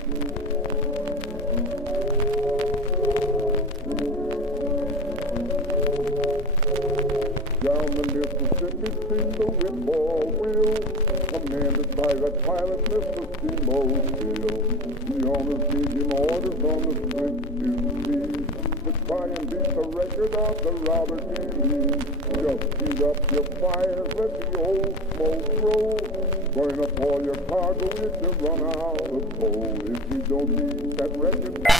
Down the Mississippi steamed the Whitmore wheel, commanded by the pilot, Mr. Steamboat Bill. The owners gave him orders on the switch to speed to try and beat the record of the Robert E. Lee. Just heat up your fires, let the old smoke roll. Burn up all your cargo if you run out of coal. If you don't beat that record...